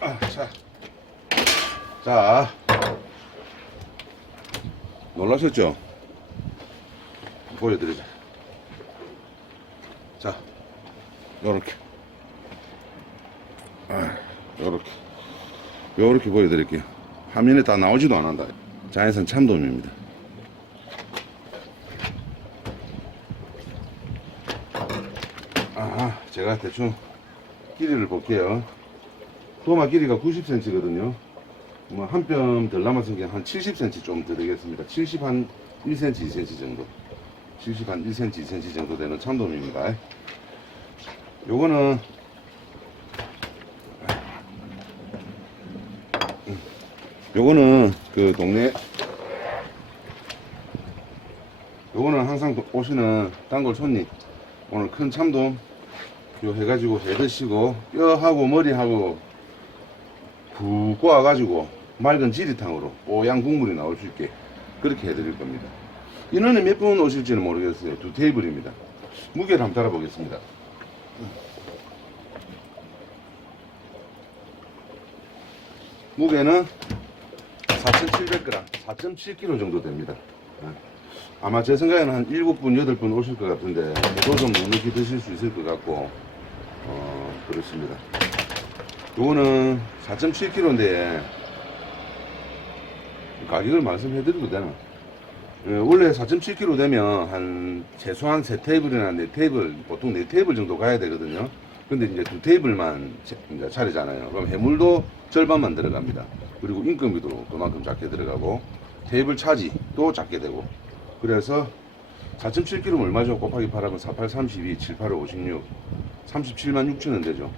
아, 자. 자. 놀라셨죠? 보여드리자. 자. 요렇게. 아, 요렇게. 요렇게 보여드릴게요. 화면에 다 나오지도 않는다. 자연산 참돔입니다. 아, 제가 대충 길이를 볼게요. 도마 길이가 90cm거든요. 뭐 한 뼘 덜 남았은 게 한 70cm 좀 드리겠습니다. 70 한 1cm, 2cm 정도. 70 한 1cm, 2cm 정도 되는 참돔입니다. 요거는 요거는 그 동네 요거는 항상 도- 오시는 단골 손님 오늘 큰 참돔 요 해가지고 해 드시고 뼈하고 머리하고 푹 꼬아가지고 맑은 지리탕으로 뽀얀 국물이 나올 수 있게 그렇게 해드릴 겁니다. 인원이 몇 분 오실지는 모르겠어요. 두 테이블입니다. 무게를 한번 달아보겠습니다. 무게는 4,700g, 4.7kg 정도 됩니다. 네. 아마 제 생각에는 한 7분, 8분 오실 것 같은데, 저도 좀 넉넉히 드실 수 있을 것 같고, 어, 그렇습니다. 요거는 4.7kg인데, 가격을 말씀해드려도 되나? 예, 원래 4.7kg 되면 한 최소한 세 테이블이나 네 테이블, 보통 네 테이블 정도 가야 되거든요. 근데 이제 두 테이블만 차리잖아요. 그럼 해물도 절반만 들어갑니다. 그리고 인건비도 그만큼 작게 들어가고 테이블 차지도 작게 되고 그래서 4.7kg 얼마죠? 곱하기 8하면 48, 32, 78, 56 37만 6천 원 되죠.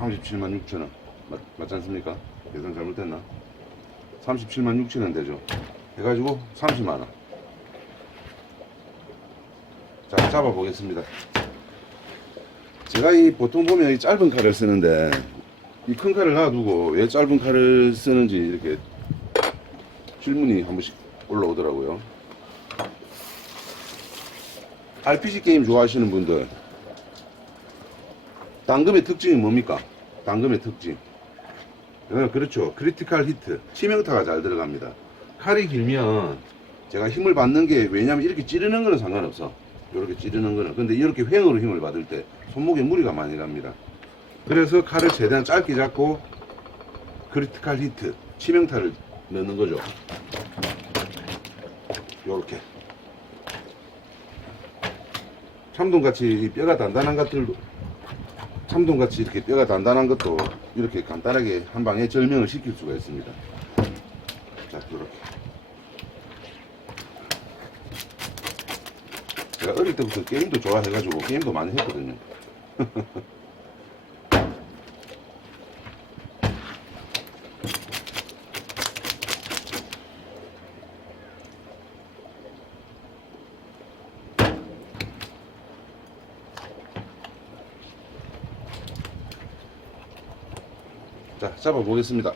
37만 6천 원 맞, 맞지 않습니까? 계산 잘못됐나? 37만 6천 원 되죠. 해가지고 30만 원. 자 잡아 보겠습니다. 제가 이 보통 보면 이 짧은 칼을 쓰는데 이 큰 칼을 놔두고 왜 짧은 칼을 쓰는지 이렇게 질문이 한 번씩 올라오더라고요. RPG 게임 좋아하시는 분들 당금의 특징이 뭡니까? 당금의 특징. 어, 그렇죠. 크리티컬 히트. 치명타가 잘 들어갑니다. 칼이 길면 제가 힘을 받는 게 왜냐면 이렇게 찌르는 거는 상관없어. 이렇게 찌르는 거는. 근데 이렇게 횡으로 힘을 받을 때 손목에 무리가 많이 갑니다. 그래서 칼을 최대한 짧게 잡고 크리티컬 히트, 치명타를 넣는 거죠. 요렇게. 참돔같이 뼈가 단단한 것들도 참돔같이 이렇게 뼈가 단단한 것도 이렇게 간단하게 한 방에 절명을 시킬 수가 있습니다. 자, 이렇게. 제가 어릴 때부터 게임도 좋아해가지고 게임도 많이 했거든요. 자, 잡아보겠습니다.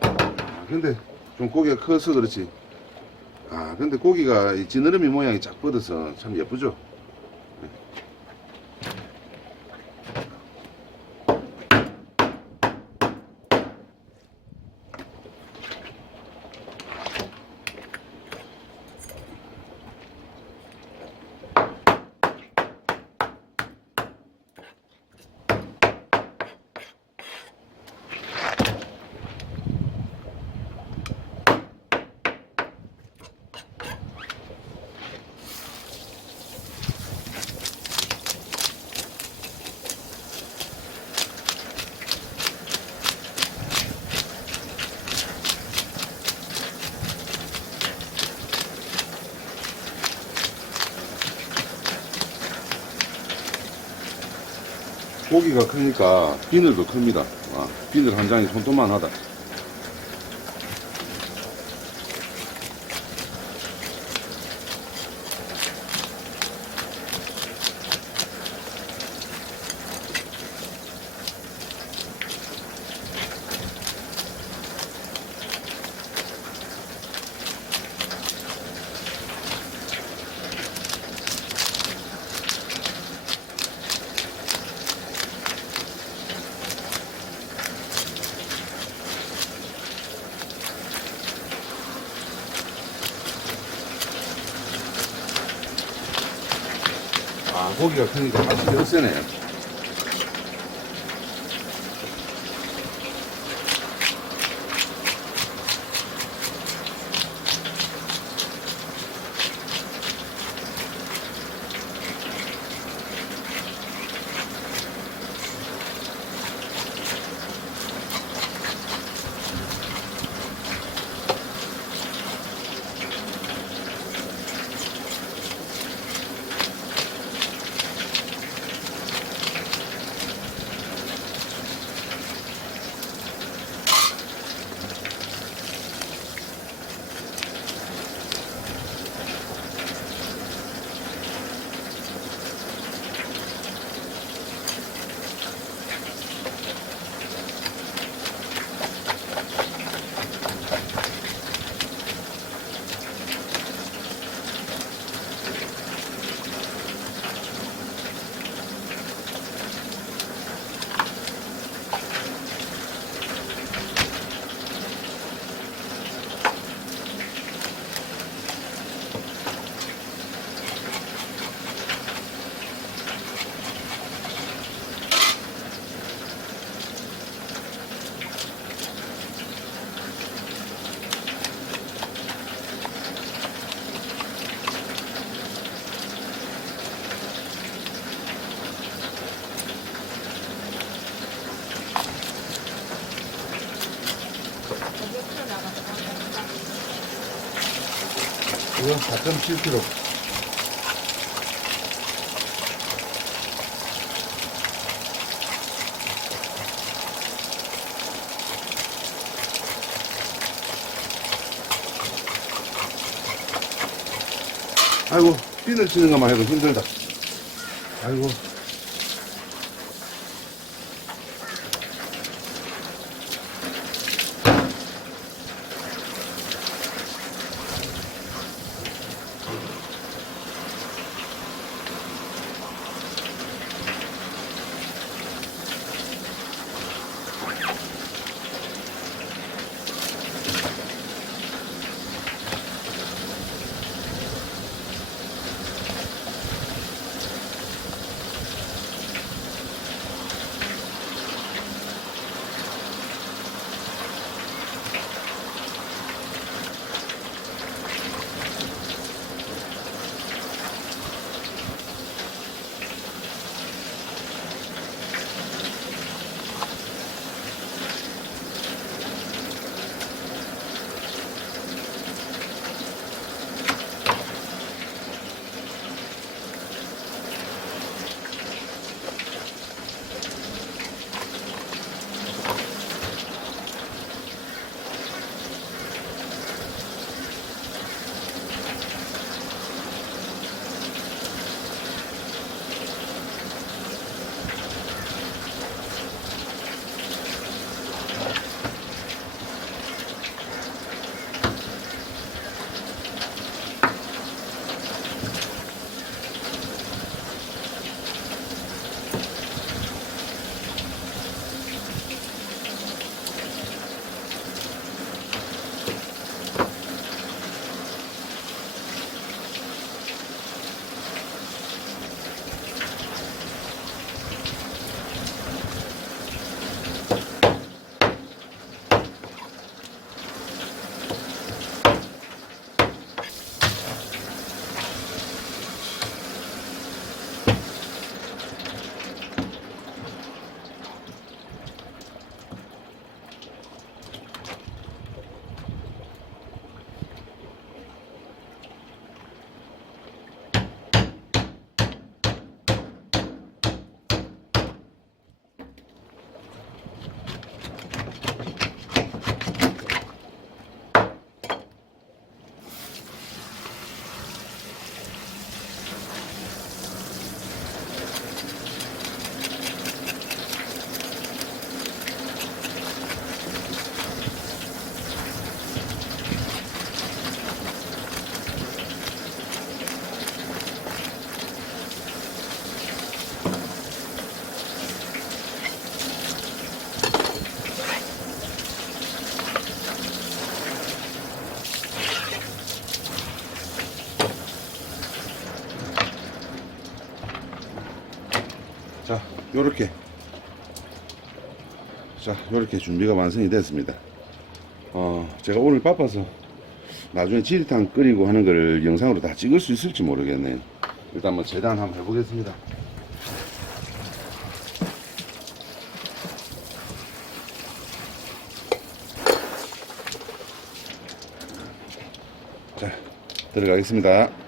아, 근데 좀 고기가 커서 그렇지. 아, 근데 고기가 이 지느러미 모양이 쫙 뻗어서 참 예쁘죠? 고기가 크니까 비늘도 큽니다. 아, 비늘 한 장이 손톱만 하다. 고기가 크니까 확실히 억세네. 이거 4.7kg. 아이고, 핀을 치는 것만 해도 힘들다. 아이고. 요렇게. 자 요렇게 준비가 완성이 됐습니다. 어 제가 오늘 바빠서 나중에 지리탕 끓이고 하는 걸 영상으로 다 찍을 수 있을지 모르겠네요. 일단 뭐 재단 한번 해보겠습니다. 자 들어가겠습니다